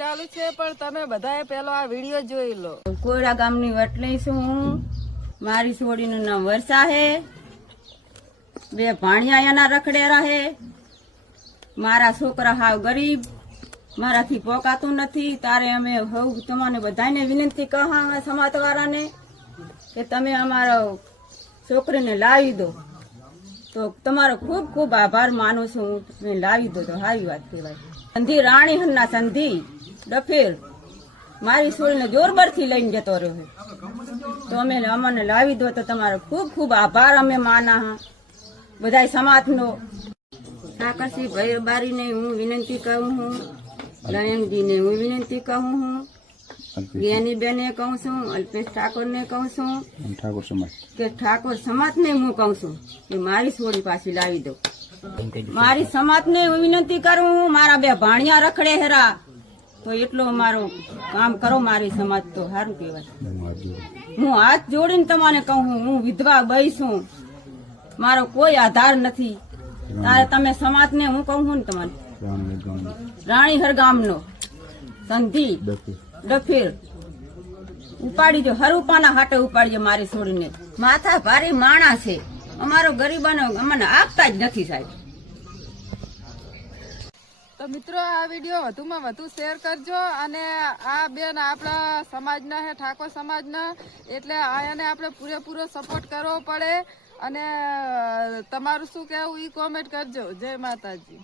ચાલુ છે પણ તમે બધાએ પેલો આ વિડિયો જોઈ લો। કોયડા ગામની વટલી છું હું। મારી છોડીનું નામ વર્ષા હે। બે ભાણિયા એના રખડેરા હે। મારા છોકરા હાવ ગરીબ, મારાથી પોકાતું નથી। તારે અમે હવ તમને બધાને વિનંતી કહા સમાજવાળાને કે તમે અમારો છોકરીને લાવી દો, તો તમારો ખૂબ ખૂબ આભાર માનું છું હું। તમે લાવી દો તો સારી વાત કહેવાય। સંધી રાણી હન્ના સંધી ડફેર મારી છોડીને જોરબરથી લઈને જતો રહ્યો, તો અમે અમને લાવી દો તો તમારો ખૂબ ખૂબ આભાર અમે માના હા બધા સમાજનો। ઠાકરસિંહ ભાઈ બારીને હું વિનંતી કહું હું, લયંગજીને હું વિનંતી કહું હું, જ્ઞાની બેને કહું છું, અલ્પેશ ઠાકોરને કહું છું કે ઠાકોર સમાજને હું કહું છું કે મારી છોડી પાછી લાવી દો। મારી સમાજને હું વિનંતી કરું હું, મારા બે ભાણિયા રખડે હેરા, તો એટલું અમારું કામ કરો મારી સમાજ, તો સારું કહેવાય। હું હાથ જોડીને તમને કહું હું વિધવા બઈ છું, મારો કોઈ આધાર નથી। તારે તમે સમાજને હું કહું છું ને તમને રાણી હરગામનો સંધી ડફેર ઉપાડી જો, હરુપાના હાટે ઉપાડીજો મારી છોડીને। માથા ભારે માણા છે, અમારો ગરીબાનો અમને આપતા જ નથી સાહેબ। તો મિત્રો આ વિડીયો વધુમાં વધુ શેર કરજો, અને આ બેન આપણા સમાજના હે, ઠાકોર સમાજના, એટલે આને આપણે પૂરેપૂરો સપોર્ટ કરવો પડે। અને તમારું શું કહેવું એ કોમેન્ટ કરજો। જય માતાજી।